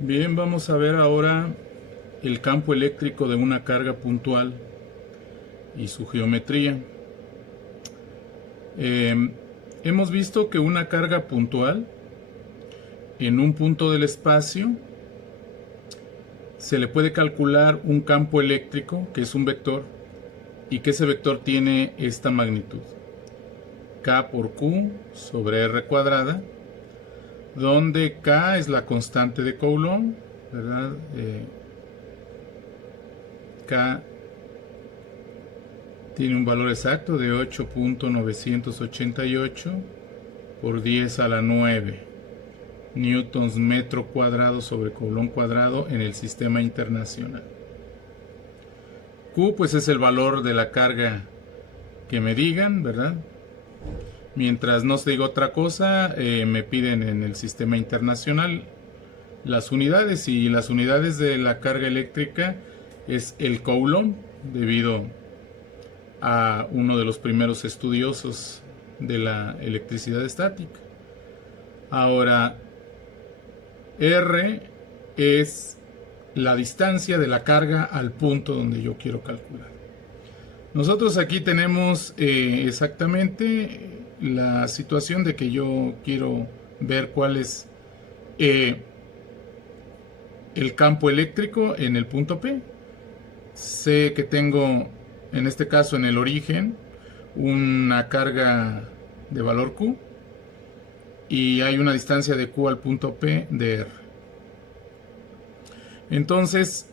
Bien, vamos a ver ahora el campo eléctrico de una carga puntual y su geometría. Eh, Hemos visto que una carga puntual en un punto del espacio se le puede calcular un campo eléctrico, que es un vector, y que ese vector tiene esta magnitud: K por Q sobre R cuadrada, donde K es la constante de Coulomb, ¿verdad? K tiene un valor exacto de 8.988 por 10 a la 9 newtons metro cuadrado sobre Coulomb cuadrado en el sistema internacional. Q pues es el valor de la carga que me digan, ¿verdad? Mientras no se diga otra cosa, me piden en el sistema internacional las unidades, y las unidades de la carga eléctrica es el Coulomb, debido a uno de los primeros estudiosos de la electricidad estática. Ahora, R es la distancia de la carga al punto donde yo quiero calcular. Nosotros aquí tenemos exactamente la situación de que yo quiero ver cuál es el campo eléctrico en el punto P. Sé que tengo, en este caso en el origen, una carga de valor Q, y hay una distancia de Q al punto P de R. Entonces,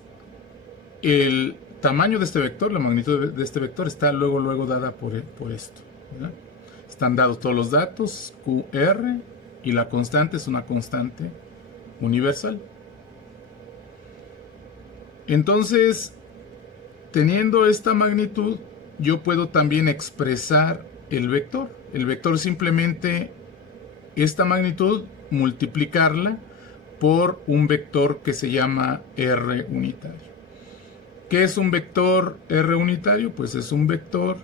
el tamaño de este vector, la magnitud de este vector, está luego dada por esto, ¿verdad? Están dados todos los datos, QR, y la constante es una constante universal. Entonces, teniendo esta magnitud, yo puedo también expresar el vector. El vector simplemente esta magnitud, multiplicarla por un vector que se llama R unitario. ¿Qué es un vector R unitario? Pues es un vector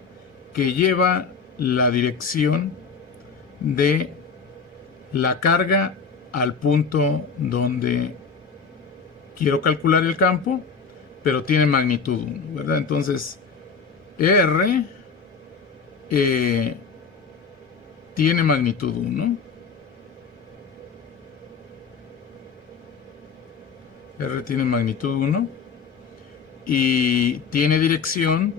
que lleva la dirección de la carga al punto donde quiero calcular el campo, pero tiene magnitud 1, ¿verdad? Entonces, R tiene magnitud 1. R tiene magnitud 1 y tiene dirección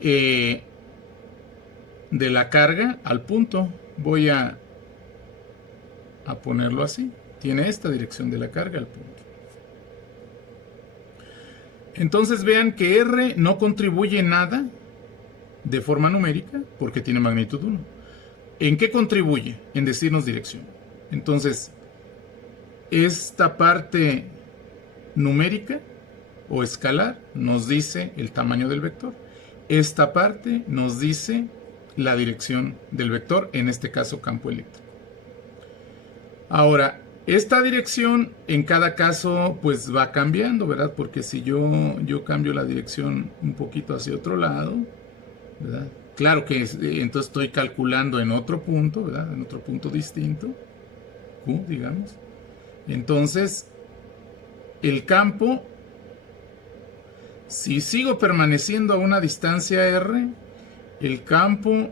de la carga al punto. Voy a ponerlo así. Tiene esta dirección de la carga al punto. Entonces vean que R no contribuye nada de forma numérica porque tiene magnitud 1. ¿En qué contribuye? En decirnos dirección. Entonces, esta parte numérica o escalar nos dice el tamaño del vector. Esta parte nos dice la dirección del vector, en este caso campo eléctrico. Ahora, esta dirección en cada caso pues va cambiando, ¿verdad? Porque si yo cambio la dirección un poquito hacia otro lado, ¿verdad? Claro que entonces estoy calculando en otro punto, ¿verdad? En otro punto distinto, Q, digamos. Entonces, el campo, si sigo permaneciendo a una distancia R, el campo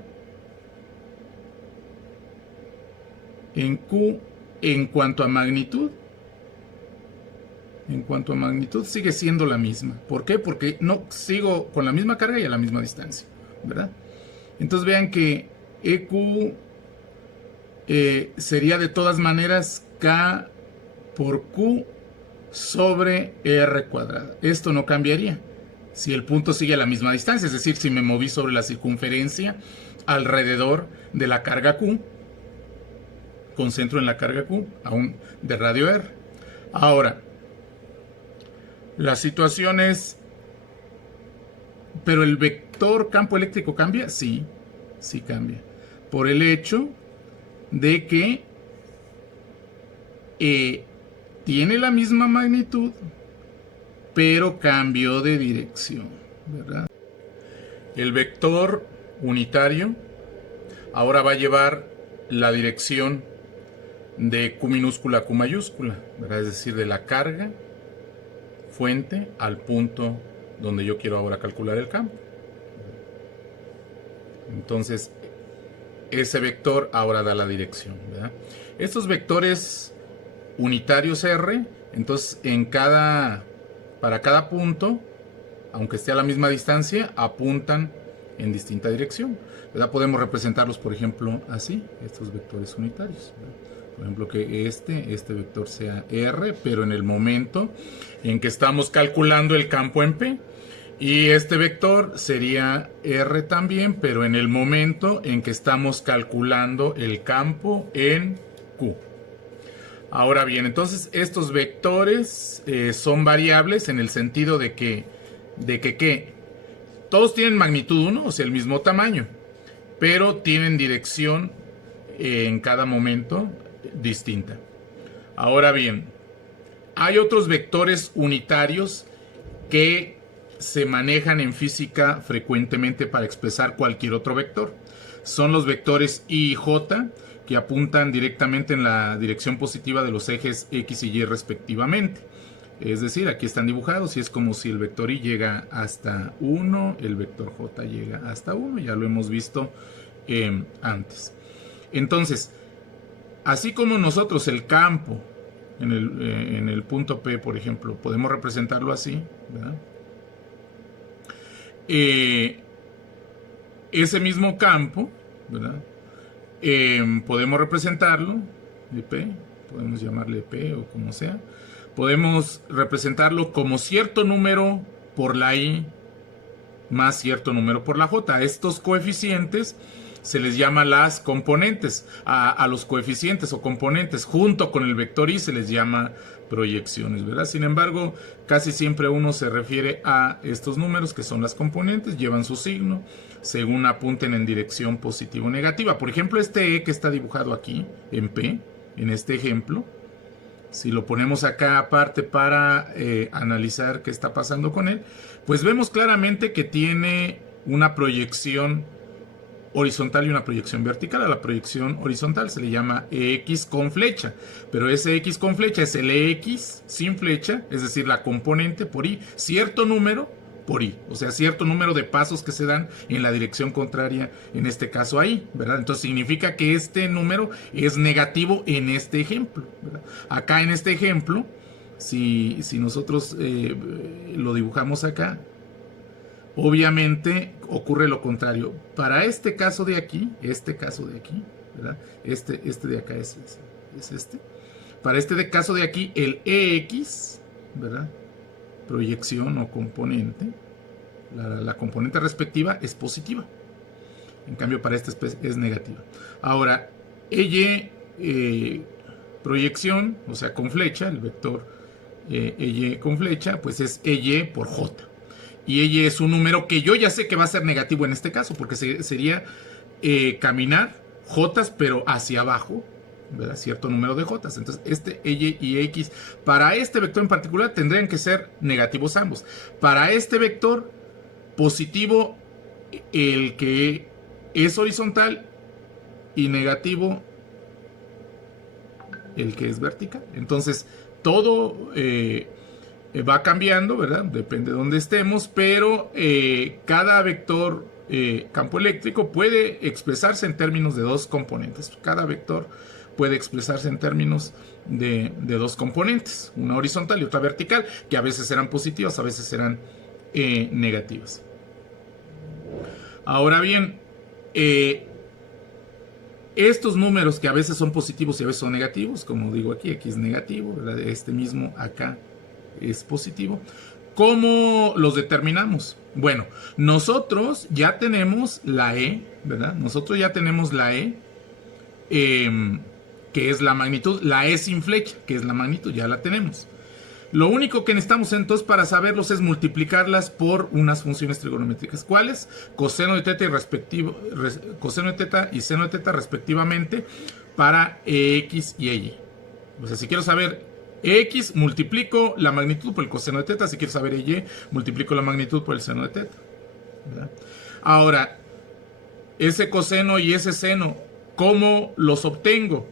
en Q, en cuanto a magnitud sigue siendo la misma. ¿Por qué? Porque no sigo con la misma carga y a la misma distancia, ¿verdad? Entonces vean que EQ sería de todas maneras K por Q sobre R cuadrada. Esto no cambiaría si el punto sigue a la misma distancia, es decir, si me moví sobre la circunferencia alrededor de la carga Q, concentro en la carga Q aún de radio R. Ahora, la situación es, ¿pero el vector campo eléctrico cambia? Sí, sí cambia. Por el hecho de que tiene la misma magnitud, pero cambió de dirección, ¿verdad? El vector unitario ahora va a llevar la dirección de Q minúscula a Q mayúscula, ¿verdad? Es decir, de la carga fuente al punto donde yo quiero ahora calcular el campo. Entonces, ese vector ahora da la dirección, ¿verdad? Estos vectores unitarios R, entonces para cada punto, aunque esté a la misma distancia, apuntan en distinta dirección, ¿verdad? Podemos representarlos, por ejemplo, así, estos vectores unitarios, ¿verdad? Por ejemplo, que este vector sea R, pero en el momento en que estamos calculando el campo en P. Y este vector sería R también, pero en el momento en que estamos calculando el campo en Q. Ahora bien, entonces estos vectores son variables en el sentido de que todos tienen magnitud 1, o sea, el mismo tamaño, pero tienen dirección en cada momento distinta. Ahora bien, hay otros vectores unitarios que se manejan en física frecuentemente para expresar cualquier otro vector. Son los vectores I y J, que apuntan directamente en la dirección positiva de los ejes X y Y respectivamente. Es decir, aquí están dibujados y es como si el vector I llega hasta 1, el vector J llega hasta 1, ya lo hemos visto antes. Entonces, así como nosotros el campo en el punto P, por ejemplo, podemos representarlo así, ¿verdad? Ese mismo campo, ¿verdad? Podemos representarlo de P, podemos llamarle P o como sea. Podemos representarlo como cierto número por la I más cierto número por la J. A estos coeficientes se les llama las componentes. A los coeficientes o componentes junto con el vector I se les llama proyecciones, ¿verdad? Sin embargo, casi siempre uno se refiere a estos números que son las componentes, llevan su signo según apunten en dirección positiva o negativa. Por ejemplo, este E que está dibujado aquí en P, en este ejemplo, si lo ponemos acá aparte para analizar qué está pasando con él, pues vemos claramente que tiene una proyección horizontal y una proyección vertical. A la proyección horizontal se le llama EX con flecha, pero ese X con flecha es el EX sin flecha, es decir, la componente por I, cierto número por I, o sea, cierto número de pasos que se dan en la dirección contraria, en este caso ahí, ¿verdad? Entonces significa que este número es negativo en este ejemplo, ¿verdad? Acá en este ejemplo, si nosotros lo dibujamos acá, obviamente ocurre lo contrario. Para este caso de aquí, ¿verdad? Este de acá es este. Para este caso de aquí, el EX, ¿verdad? Proyección o componente, la componente respectiva es positiva. En cambio, para este es negativa. Ahora, EY, proyección, o sea, con flecha, el vector EY con flecha, pues es EY por J. Y EY es un número que yo ya sé que va a ser negativo en este caso, porque sería caminar Jotas, pero hacia abajo, ¿verdad? Cierto número de Jotas. Entonces, este EY y X, para este vector en particular, tendrían que ser negativos ambos. Para este vector, positivo el que es horizontal y negativo el que es vertical. Entonces, todo va cambiando, ¿verdad? Depende de dónde estemos, pero cada vector campo eléctrico puede expresarse en términos de dos componentes. Cada vector puede expresarse en términos de dos componentes, una horizontal y otra vertical, que a veces serán positivas, a veces serán negativas. Ahora bien, estos números que a veces son positivos y a veces son negativos, como digo aquí es negativo, ¿verdad? Este mismo acá es positivo. ¿Cómo los determinamos? Bueno, nosotros ya tenemos la E, ¿verdad? Nosotros ya tenemos la E, que es la magnitud, la E sin flecha, que es la magnitud, ya la tenemos. Lo único que necesitamos entonces para saberlos es multiplicarlas por unas funciones trigonométricas. ¿Cuáles? Coseno de teta coseno de teta y seno de teta respectivamente para EX y EY. O sea, si quiero saber X, multiplico la magnitud por el coseno de teta. Si quiero saber Y, multiplico la magnitud por el seno de teta, ¿verdad? Ahora, ese coseno y ese seno ¿cómo los obtengo?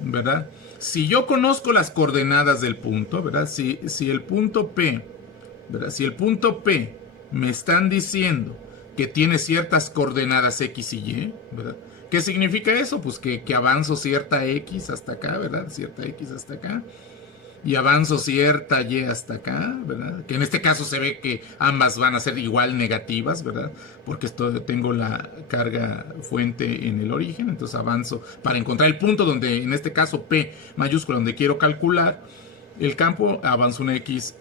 ¿Verdad? Si yo conozco las coordenadas del punto, ¿verdad? Si el punto P, ¿verdad? Si el punto P me están diciendo que tiene ciertas coordenadas X y Y, ¿verdad? ¿Qué significa eso? Pues que avanzo cierta X hasta acá, ¿verdad? Cierta X hasta acá. Y avanzo cierta Y hasta acá, ¿verdad? Que en este caso se ve que ambas van a ser igual negativas, ¿verdad? Porque tengo la carga fuente en el origen, entonces avanzo para encontrar el punto donde, en este caso P mayúscula, donde quiero calcular el campo, avanzo una X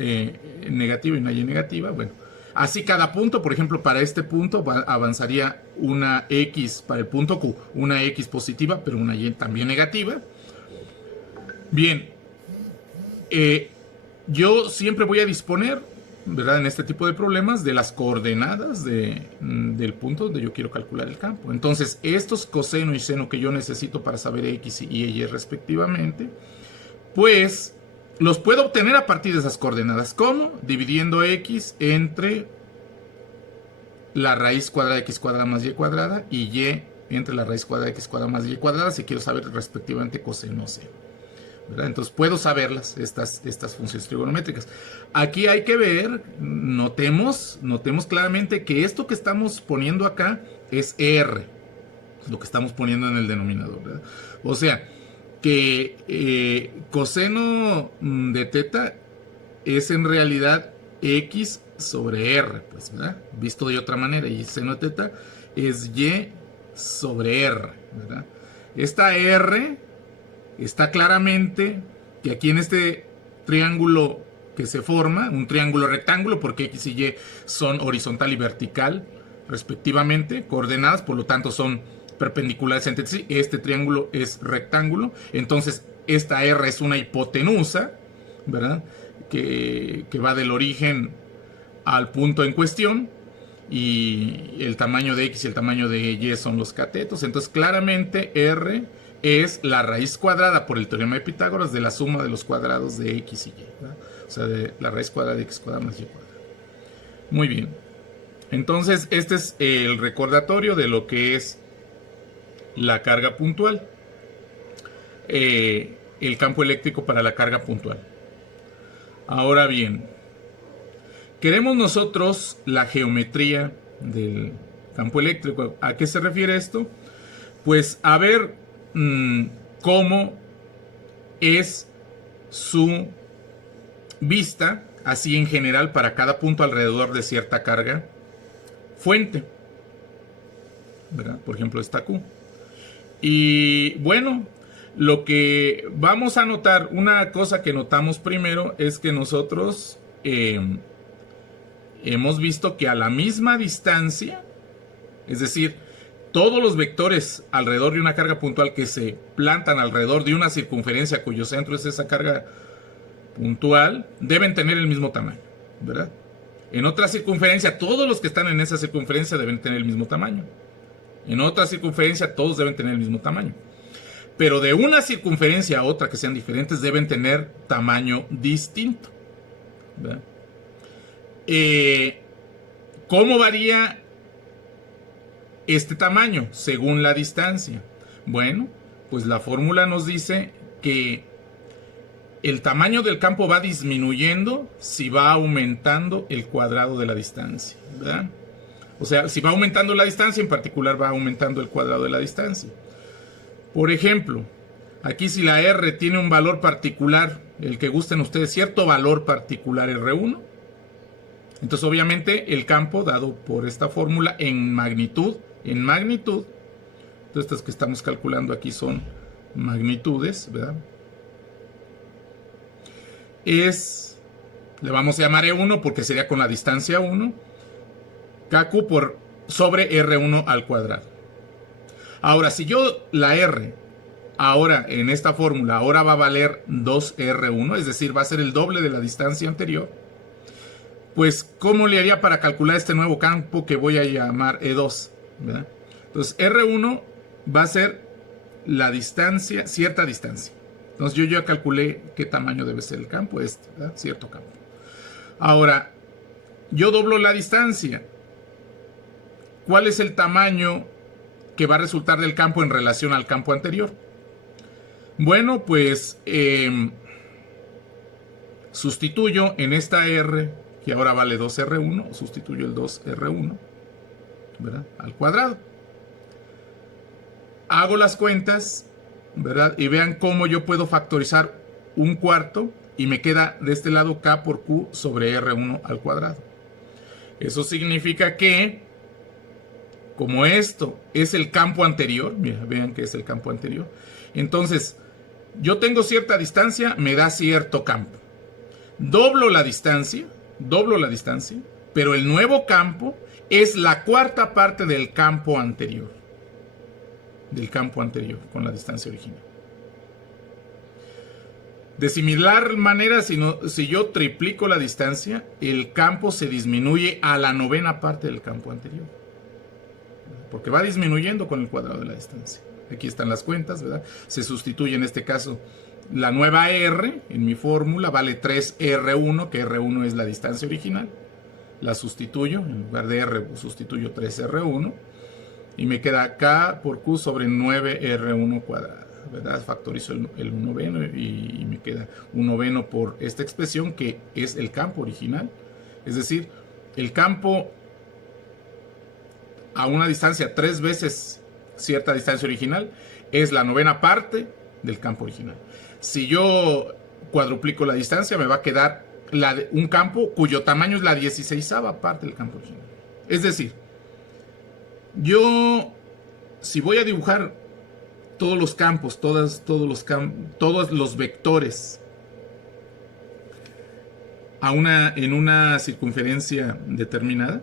negativa y una Y negativa, bueno. Así cada punto, por ejemplo, para este punto avanzaría una X para el punto Q, una X positiva, pero una Y también negativa. Bien, yo siempre voy a disponer, ¿verdad? En este tipo de problemas, de las coordenadas del punto donde yo quiero calcular el campo. Entonces, estos coseno y seno que yo necesito para saber X y Y respectivamente, pues los puedo obtener a partir de esas coordenadas. ¿Cómo? Dividiendo X entre la raíz cuadrada de X cuadrada más Y cuadrada y Y entre la raíz cuadrada de X cuadrada más Y cuadrada, si quiero saber respectivamente coseno o seno, ¿verdad? Entonces puedo saberlas, estas funciones trigonométricas. Aquí hay que ver, notemos claramente que esto que estamos poniendo acá es R, lo que estamos poniendo en el denominador, ¿verdad? O sea, que coseno de teta es en realidad X sobre R, pues, ¿verdad? Visto de otra manera, y seno de teta es Y sobre R, ¿verdad? Esta R está claramente que aquí en este triángulo que se forma, un triángulo rectángulo, porque X y Y son horizontal y vertical respectivamente, coordenadas, por lo tanto son perpendiculares entre sí. Este triángulo es rectángulo, entonces esta R es una hipotenusa, ¿verdad? Que va del origen al punto en cuestión, y el tamaño de X y el tamaño de Y son los catetos. Entonces claramente R es la raíz cuadrada por el teorema de Pitágoras de la suma de los cuadrados de X y Y, ¿verdad? O sea, de la raíz cuadrada de X cuadrada más Y cuadrada. Muy bien. Entonces, este es el recordatorio de lo que es la carga puntual. El campo eléctrico para la carga puntual. Ahora bien, queremos nosotros la geometría del campo eléctrico. ¿A qué se refiere esto? Pues a ver cómo es su vista, así en general, para cada punto alrededor de cierta carga fuente, ¿verdad? Por ejemplo, esta Q. Y bueno, lo que vamos a notar, una cosa que notamos primero es que nosotros hemos visto que a la misma distancia, es decir, todos los vectores alrededor de una carga puntual que se plantan alrededor de una circunferencia cuyo centro es esa carga puntual, deben tener el mismo tamaño, ¿verdad? En otra circunferencia, todos los que están en esa circunferencia deben tener el mismo tamaño. En otra circunferencia, todos deben tener el mismo tamaño. Pero de una circunferencia a otra que sean diferentes, deben tener tamaño distinto, ¿verdad? ¿Cómo varía este tamaño según la distancia? Bueno, pues la fórmula nos dice que el tamaño del campo va disminuyendo si va aumentando el cuadrado de la distancia, ¿verdad? O sea, si va aumentando la distancia, en particular va aumentando el cuadrado de la distancia. Por ejemplo, aquí si la R tiene un valor particular, el que gusten ustedes, cierto valor particular R1, entonces obviamente el campo dado por esta fórmula en magnitud, entonces estas que estamos calculando aquí son magnitudes, ¿verdad? Le vamos a llamar E1 porque sería con la distancia 1, KQ por sobre R1 al cuadrado. Ahora, si yo la R, ahora en esta fórmula, ahora va a valer 2R1, es decir, va a ser el doble de la distancia anterior, pues, ¿cómo le haría para calcular este nuevo campo que voy a llamar E2? ¿Verdad? Entonces, R1 va a ser la distancia, cierta distancia. Entonces, yo ya calculé qué tamaño debe ser el campo, ¿verdad? Cierto campo. Ahora, yo doblo la distancia. ¿Cuál es el tamaño que va a resultar del campo en relación al campo anterior. Bueno, pues sustituyo en esta R, que ahora vale 2R1, sustituyo el 2R1, ¿verdad?, al cuadrado. Hago las cuentas, ¿verdad? Y vean cómo yo puedo factorizar un cuarto y me queda de este lado K por Q sobre R1 al cuadrado. Eso significa que, como esto es el campo anterior, mira, vean que es el campo anterior, entonces yo tengo cierta distancia, me da cierto campo. Doblo la distancia, pero el nuevo campo es la cuarta parte del campo anterior. Con la distancia original. De similar manera, si yo triplico la distancia, el campo se disminuye a la novena parte del campo anterior. Porque va disminuyendo con el cuadrado de la distancia. Aquí están las cuentas, ¿verdad? Se sustituye en este caso la nueva R en mi fórmula, vale 3R1, que R1 es la distancia original. La sustituyo, en lugar de R sustituyo 3R1. Y me queda K por Q sobre 9R1 cuadrada, ¿verdad? Factorizo el 1 noveno y me queda 1 noveno por esta expresión que es el campo original. Es decir, el campo a una distancia 3 veces cierta distancia original es la novena parte del campo original. Si yo cuadruplico la distancia, me va a quedar un campo cuyo tamaño es la 16ª parte del campo original. Es decir, yo, si voy a dibujar todos los campos, todos los vectores en una circunferencia determinada,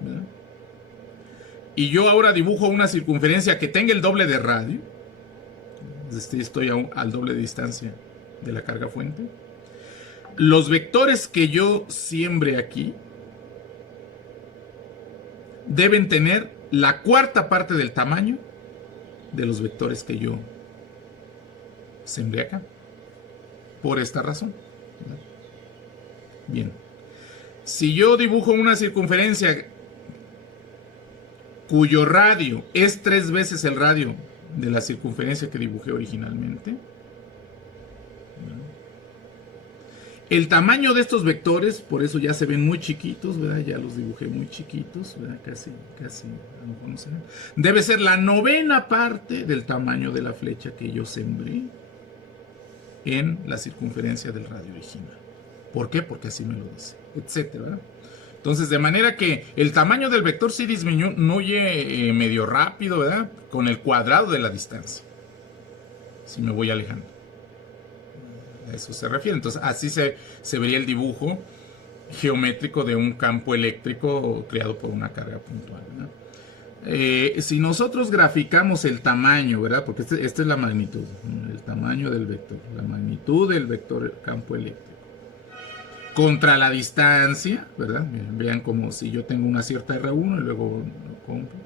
¿verdad?, y yo ahora dibujo una circunferencia que tenga el doble de radio, estoy al doble de distancia de la carga fuente, los vectores que yo siembre aquí deben tener la cuarta parte del tamaño de los vectores que yo sembré acá. Por esta razón, ¿verdad? Bien. Si yo dibujo una circunferencia cuyo radio es 3 veces el radio de la circunferencia que dibujé originalmente, el tamaño de estos vectores, por eso ya se ven muy chiquitos, ¿verdad? Ya los dibujé muy chiquitos, ¿verdad? Casi, a lo mejor no se ven. Debe ser la novena parte del tamaño de la flecha que yo sembré en la circunferencia del radio original. ¿Por qué? Porque así me lo dice, etcétera, ¿verdad? Entonces, de manera que el tamaño del vector sí disminuye medio rápido, ¿verdad?, con el cuadrado de la distancia, si me voy alejando. A eso se refiere. Entonces, así se vería el dibujo geométrico de un campo eléctrico creado por una carga puntual, ¿verdad? Si nosotros graficamos el tamaño, ¿verdad?, porque esta es la magnitud, el tamaño del vector, la magnitud del vector campo eléctrico contra la distancia, ¿verdad? Vean como si yo tengo una cierta R1 y luego lo compro.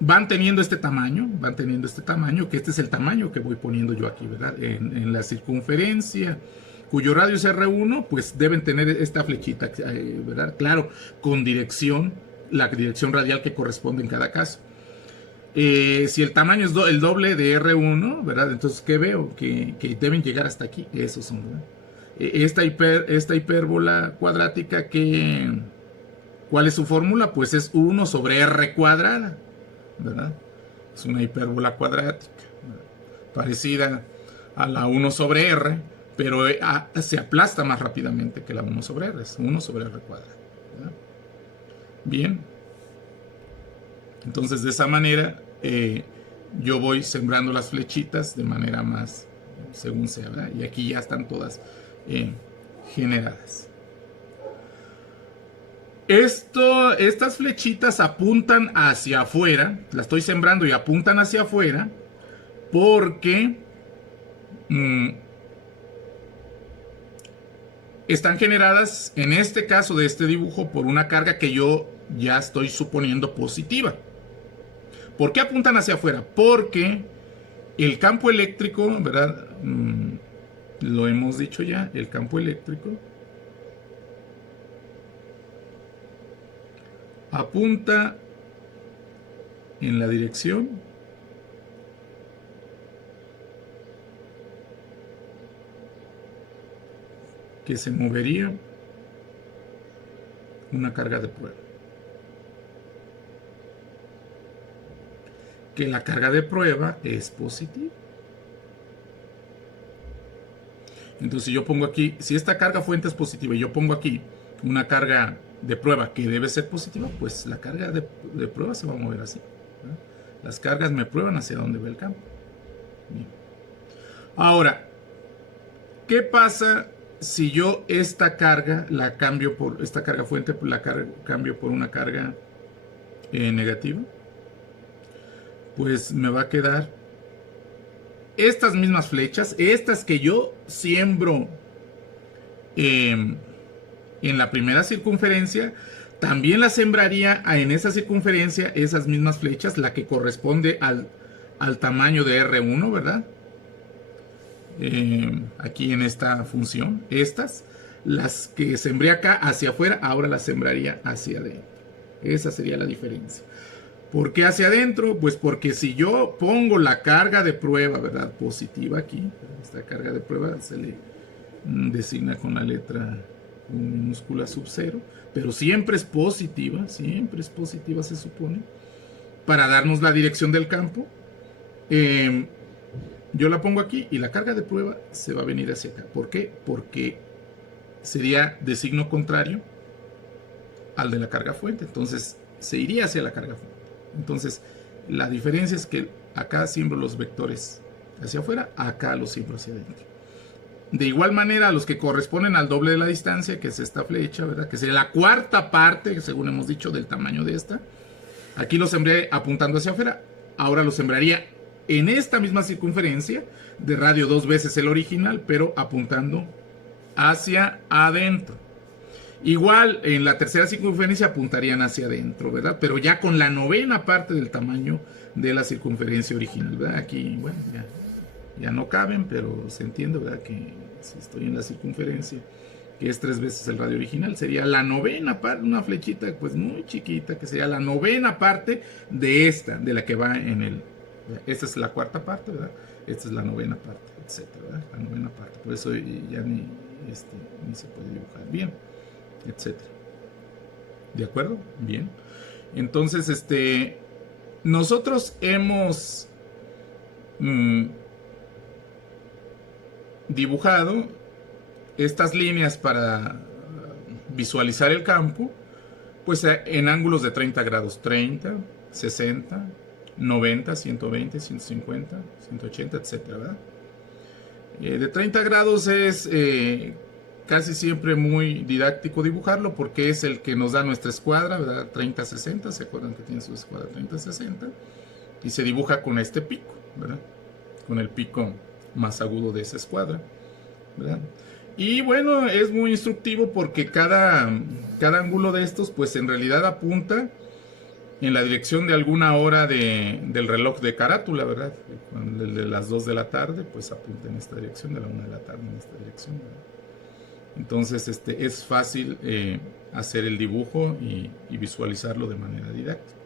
Van teniendo este tamaño, que este es el tamaño que voy poniendo yo aquí, ¿verdad? En la circunferencia cuyo radio es R1, pues deben tener esta flechita, ¿verdad? Claro, con dirección, la dirección radial que corresponde en cada caso. Si el tamaño es el doble de R1, ¿verdad? Entonces, ¿qué veo? Que deben llegar hasta aquí. Esos son, ¿verdad? Esta hipérbola cuadrática, ¿cuál es su fórmula? Pues es 1 sobre R cuadrada, ¿verdad? Es una hipérbola cuadrática, ¿verdad?, parecida a la 1 sobre R, pero se aplasta más rápidamente que la 1 sobre R. Es 1 sobre R cuadrada, ¿verdad? Bien. Entonces, de esa manera, yo voy sembrando las flechitas de manera más, según sea, ¿verdad? Y aquí ya están todas generadas. Estas flechitas apuntan hacia afuera, las estoy sembrando y apuntan hacia afuera, porque están generadas, en este caso de este dibujo, por una carga que yo ya estoy suponiendo positiva. ¿Por qué apuntan hacia afuera? Porque el campo eléctrico, ¿verdad? Lo hemos dicho ya, el campo eléctrico apunta en la dirección que se movería una carga de prueba. Que la carga de prueba es positiva. Entonces, si yo pongo aquí, si esta carga fuente es positiva y yo pongo aquí una carga de prueba que debe ser positiva, pues la carga de prueba se va a mover así, ¿verdad? Las cargas me prueban hacia dónde va el campo. Bien. Ahora, ¿qué pasa si yo esta carga la cambio por esta carga fuente, cambio por una carga negativa? Pues me va a quedar estas mismas flechas, estas que yo siembro en la primera circunferencia, también las sembraría en esa circunferencia, esas mismas flechas, la que corresponde al tamaño de R1, ¿verdad? Aquí en esta función, estas, las que sembré acá hacia afuera, ahora las sembraría hacia adentro. Esa sería la diferencia. ¿Por qué hacia adentro? Pues porque si yo pongo la carga de prueba, ¿verdad? Positiva aquí, esta carga de prueba se le designa con la letra minúscula sub 0, pero siempre es positiva se supone, para darnos la dirección del campo. Yo la pongo aquí y la carga de prueba se va a venir hacia acá. ¿Por qué? Porque sería de signo contrario al de la carga fuente, entonces se iría hacia la carga fuente. Entonces, la diferencia es que acá siembro los vectores hacia afuera, acá los siembro hacia adentro. De igual manera, los que corresponden al doble de la distancia, que es esta flecha, ¿verdad? Que sería la cuarta parte, según hemos dicho, del tamaño de esta. Aquí lo sembré apuntando hacia afuera. Ahora lo sembraría en esta misma circunferencia, de radio 2 veces el original, pero apuntando hacia adentro. Igual en la tercera circunferencia apuntarían hacia adentro, ¿verdad? Pero ya con la novena parte del tamaño de la circunferencia original, ¿verdad? Aquí, bueno, ya no caben, pero se entiende, ¿verdad? Que si estoy en la circunferencia, que es 3 veces el radio original, sería la novena parte, una flechita pues muy chiquita, que sería la novena parte de esta, de la que va en el... Esta es la cuarta parte, ¿verdad? Esta es la novena parte, etcétera, ¿verdad? La novena parte, por eso ya ni se puede dibujar bien, etcétera. ¿De acuerdo? Bien. Entonces, nosotros hemos dibujado estas líneas para visualizar el campo, pues en ángulos de 30 grados, 30, 60, 90, 120, 150, 180, etcétera, ¿verdad? De 30 grados es casi siempre muy didáctico dibujarlo porque es el que nos da nuestra escuadra, ¿verdad? 30-60, ¿se acuerdan que tiene su escuadra 30-60? Y se dibuja con este pico, ¿verdad? Con el pico más agudo de esa escuadra, ¿verdad? Y bueno, es muy instructivo porque cada ángulo de estos, pues en realidad apunta en la dirección de alguna hora del reloj de carátula, ¿verdad? El de las 2 de la tarde, pues apunta en esta dirección, de la 1 de la tarde en esta dirección, ¿verdad? Entonces, es fácil hacer el dibujo y visualizarlo de manera didáctica.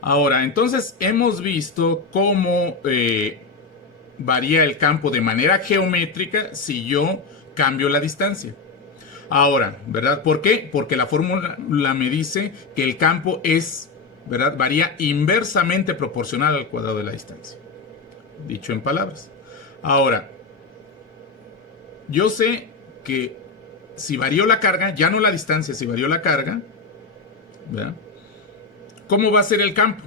Ahora, entonces hemos visto cómo varía el campo de manera geométrica si yo cambio la distancia. Ahora, ¿verdad? ¿Por qué? Porque la fórmula me dice que el campo es, ¿verdad? Varía inversamente proporcional al cuadrado de la distancia. Dicho en palabras. Ahora, yo sé que si varió la carga, ya no la distancia, si varió la carga, ¿verdad? ¿Cómo va a ser el campo?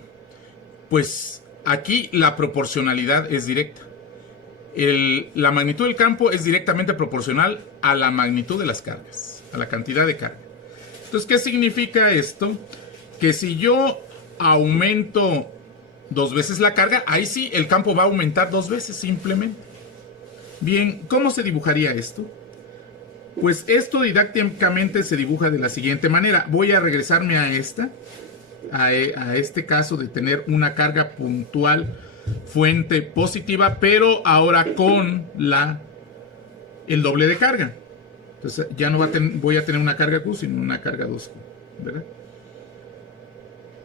Pues aquí la proporcionalidad es directa. La magnitud del campo es directamente proporcional a la magnitud de las cargas, a la cantidad de carga. Entonces, ¿qué significa esto? Que si yo aumento 2 veces la carga, ahí sí el campo va a aumentar 2 veces simplemente. Bien, ¿cómo se dibujaría esto? Pues esto didácticamente se dibuja de la siguiente manera. Voy a regresarme a este caso de tener una carga puntual fuente positiva, pero ahora con el doble de carga. Entonces ya no voy a tener una carga Q, sino una carga 2Q. ¿verdad?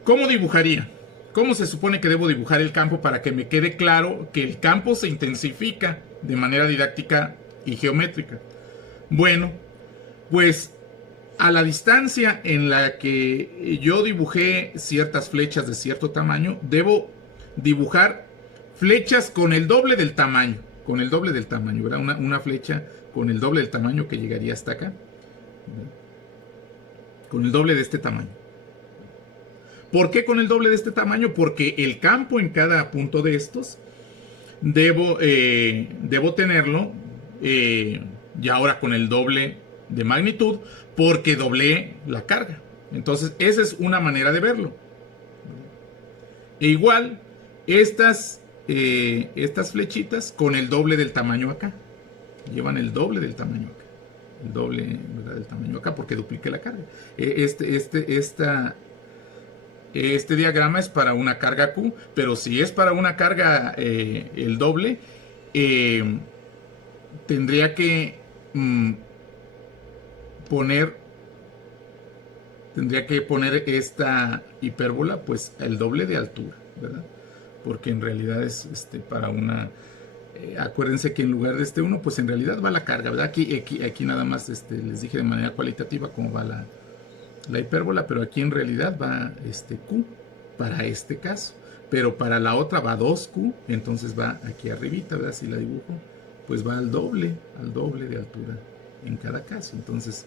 ¿Cómo dibujaría? ¿Cómo se supone que debo dibujar el campo para que me quede claro que el campo se intensifica de manera didáctica y geométrica? Bueno, pues a la distancia en la que yo dibujé ciertas flechas de cierto tamaño, debo dibujar flechas con el doble del tamaño. Con el doble del tamaño, ¿verdad? Una flecha con el doble del tamaño que llegaría hasta acá. Con el doble de este tamaño. ¿Por qué con el doble de este tamaño? Porque el campo en cada punto de estos debo tenerlo ya ahora con el doble de magnitud, porque doblé la carga. Entonces esa es una manera de verlo. E igual estas flechitas con el doble del tamaño acá, llevan el doble del tamaño acá, el doble, ¿verdad?, del tamaño acá, porque dupliqué la carga. Este diagrama es para una carga Q, pero si es para una carga el doble, tendría que poner esta hipérbola pues el doble de altura, ¿verdad? Porque en realidad es para una... acuérdense que en lugar de 1, pues en realidad va la carga, ¿verdad? Aquí nada más les dije de manera cualitativa cómo va la hipérbola, pero aquí en realidad va Q para este caso, pero para la otra va 2Q, entonces va aquí arribita, ¿verdad? Si la dibujo, pues va al doble de altura en cada caso. Entonces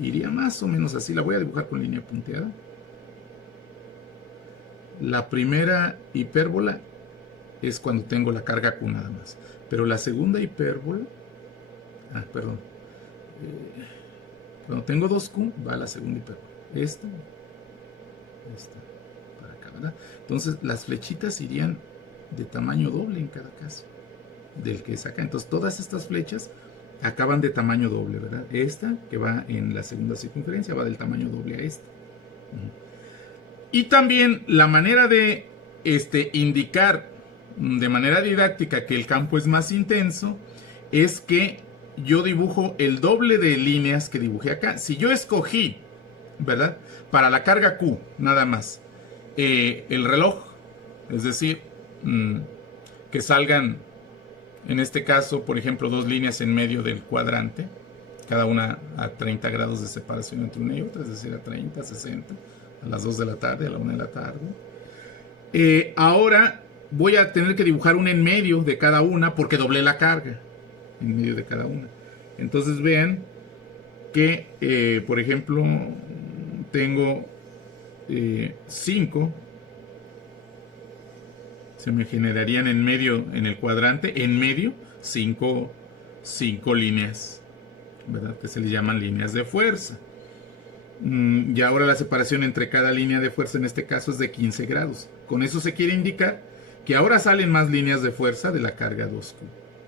iría más o menos así. La voy a dibujar con línea punteada. La primera hipérbola es cuando tengo la carga Q nada más, pero la segunda hipérbola, cuando tengo 2Q va a la segunda hipérbola, esta para acá, ¿verdad? Entonces las flechitas irían de tamaño doble en cada caso del que saca. Entonces todas estas flechas acaban de tamaño doble, ¿verdad? Esta que va en la segunda circunferencia va del tamaño doble a esta. Y también la manera de indicar de manera didáctica que el campo es más intenso es que yo dibujo el doble de líneas que dibujé acá. Si yo escogí, ¿verdad?, para la carga Q nada más el reloj, es decir, que salgan en este caso, por ejemplo, 2 líneas en medio del cuadrante, cada una a 30 grados de separación entre una y otra, es decir, a 30, 60, a las 2 de la tarde, a la 1 de la tarde. Ahora voy a tener que dibujar una en medio de cada una porque doblé la carga en medio de cada una. Entonces vean que, por ejemplo, tengo 5, se me generarían en medio, en el cuadrante, en medio, 5 líneas, ¿verdad?, que se le llaman líneas de fuerza. Y ahora la separación entre cada línea de fuerza en este caso es de 15 grados. Con eso se quiere indicar que ahora salen más líneas de fuerza de la carga 2Q,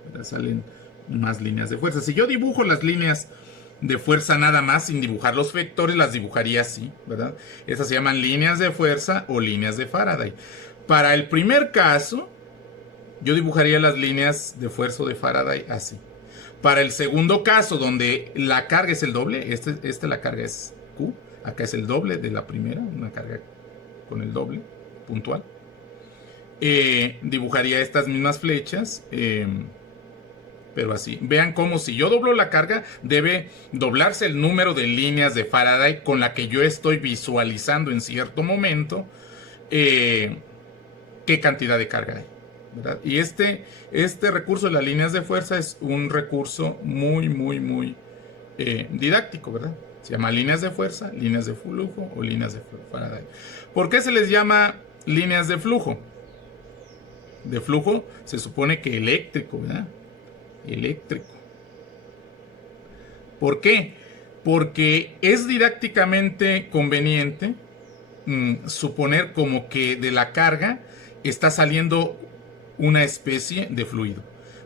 ¿verdad? Salen más líneas de fuerza. Si yo dibujo las líneas de fuerza nada más, sin dibujar los vectores, las dibujaría así, ¿verdad? Esas se llaman líneas de fuerza o líneas de Faraday. Para el primer caso, yo dibujaría las líneas de fuerza de Faraday así. Para el segundo caso, donde la carga es el doble, la carga es Q, acá es el doble de la primera, una carga con el doble, puntual. Dibujaría estas mismas flechas, pero así. Vean cómo si yo doblo la carga, debe doblarse el número de líneas de Faraday con la que yo estoy visualizando en cierto momento qué cantidad de carga hay, ¿verdad? Y este recurso de las líneas de fuerza es un recurso muy didáctico, ¿verdad? Se llama líneas de fuerza, líneas de flujo o líneas de Faraday. ¿Por qué se les llama líneas de flujo? De flujo se supone que eléctrico, ¿verdad? Eléctrico. ¿Por qué? Porque es didácticamente conveniente suponer como que de la carga está saliendo una especie de fluido,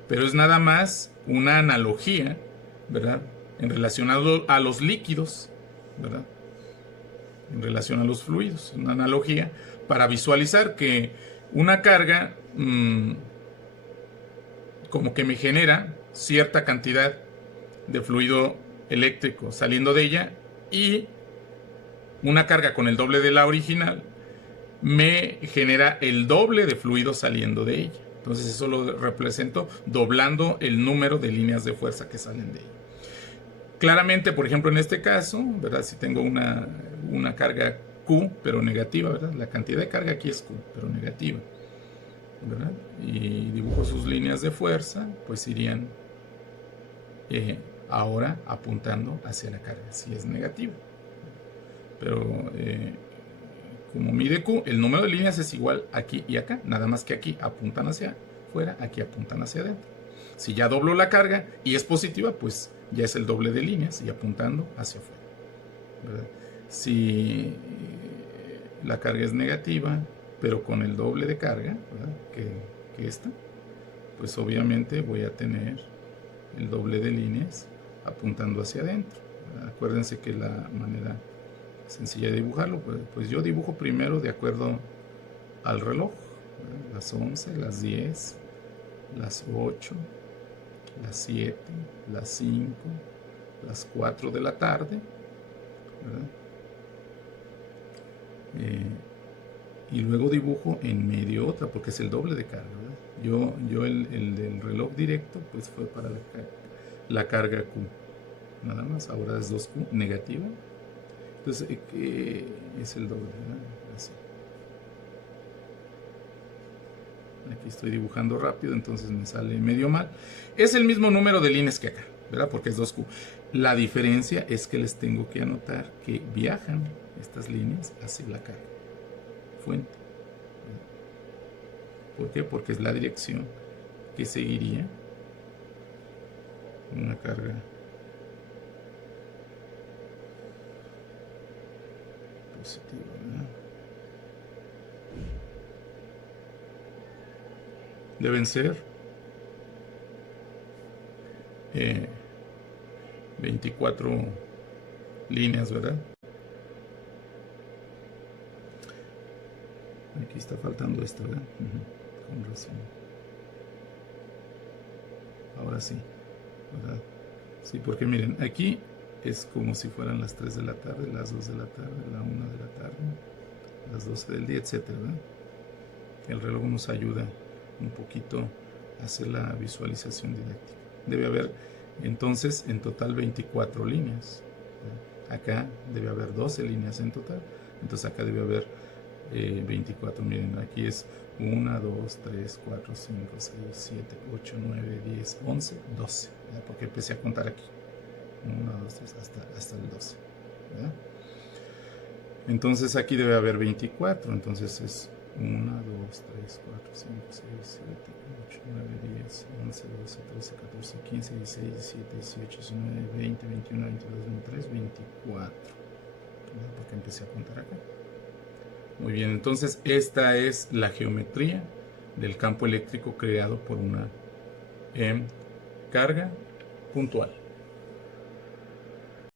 pero es nada más una analogía, ¿verdad?, en relación a los líquidos, ¿verdad?, en relación a los fluidos, una analogía para visualizar que una carga como que me genera cierta cantidad de fluido eléctrico saliendo de ella y una carga con el doble de la original me genera el doble de fluido saliendo de ella. Entonces eso lo represento doblando el número de líneas de fuerza que salen de ella. Claramente, por ejemplo, en este caso, ¿verdad? Si tengo una carga Q, pero negativa, ¿verdad? La cantidad de carga aquí es Q, pero negativa, ¿verdad? Y dibujo sus líneas de fuerza, pues irían ahora apuntando hacia la carga, si es negativa. Pero como mide Q, el número de líneas es igual aquí y acá, nada más que aquí apuntan hacia afuera, aquí apuntan hacia adentro. Si ya doblo la carga y es positiva, pues ya es el doble de líneas y apuntando hacia afuera, ¿verdad? Si la carga es negativa, pero con el doble de carga, ¿verdad? que esta, pues obviamente voy a tener el doble de líneas apuntando hacia adentro, ¿verdad? Acuérdense que la manera sencilla de dibujarlo, pues yo dibujo primero de acuerdo al reloj, ¿verdad? Las 11, las 10, las 8, las 7, las 5, las 4 de la tarde, ¿verdad? Y luego dibujo en medio otra, porque es el doble de carga, ¿verdad? Yo el del reloj directo, pues fue para la carga Q, nada más, ahora es 2Q negativa, entonces es el doble, ¿verdad? Así. Aquí estoy dibujando rápido, entonces me sale medio mal. Es el mismo número de líneas que acá, ¿verdad? Porque es 2Q. La diferencia es que les tengo que anotar que viajan estas líneas hacia la carga fuente. ¿Por qué? Porque es la dirección que seguiría una carga positiva, ¿verdad? Deben ser 24 líneas, ¿verdad? Aquí está faltando esto, ¿verdad? Con razón. Ahora sí, ¿verdad? Sí, porque miren, aquí es como si fueran las 3 de la tarde, las 2 de la tarde, la 1 de la tarde, las 12 del día, etcétera, ¿verdad? El reloj nos ayuda un poquito a hacer la visualización didáctica. Debe haber entonces en total 24 líneas, ¿verdad? Acá debe haber 12 líneas en total, entonces acá debe haber 24, miren, aquí es 1, 2, 3, 4, 5, 6, 7, 8, 9, 10, 11, 12, ¿verdad? Porque empecé a contar aquí, 1, 2, 3, hasta el 12, ¿verdad? Entonces aquí debe haber 24, entonces es 1, 2, 3, 4, 5, 6, 7, 8, 9, 10, 11, 12, 13, 14, 15, 16, 17, 18, 19, 20, 21, 22, 23, 24, ¿verdad? Porque empecé a contar acá. Muy bien, entonces esta es la geometría del campo eléctrico creado por una carga puntual.